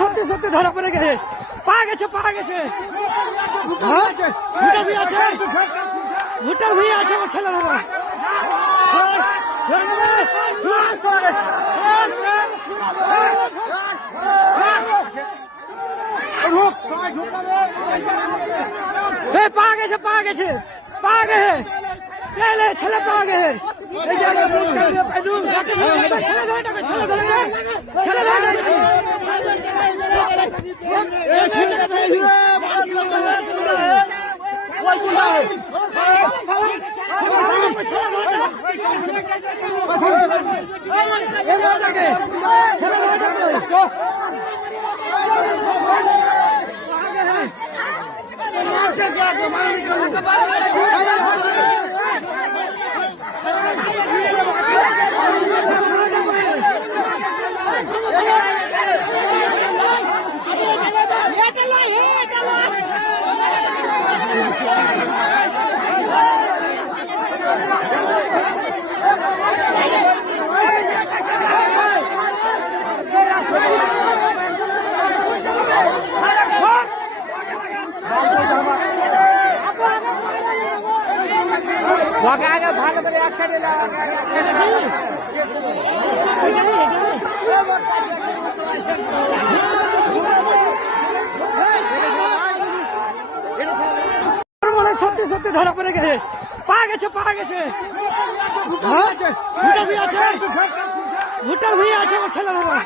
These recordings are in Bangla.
সত্যি সত্যি ধরা পড়ে গেছে, পা গেছে ভুটার ভুঁই আছে, ভুটার ভুঁই আছে আমার ছেলে ধরা। পা গেছে ছেলে পা গেছে, ভালো করে এক সাইডে সত্যি সত্যি ধরা পড়ে গেছে, পা গেছে ভুটার ভুঁই আছে, ভুটার ভুঁই আছে আমার ছেলে ধরা।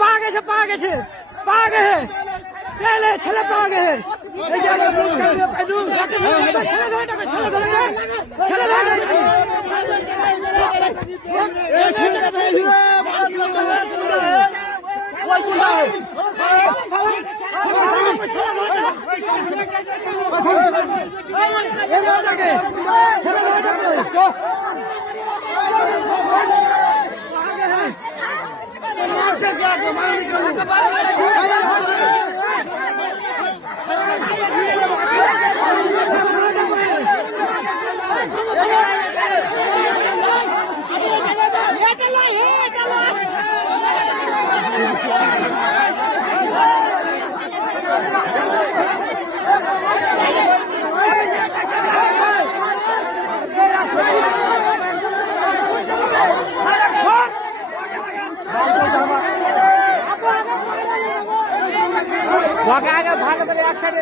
পা গেছে ছেলে পা গেছে, ভালো করে এক সাইডে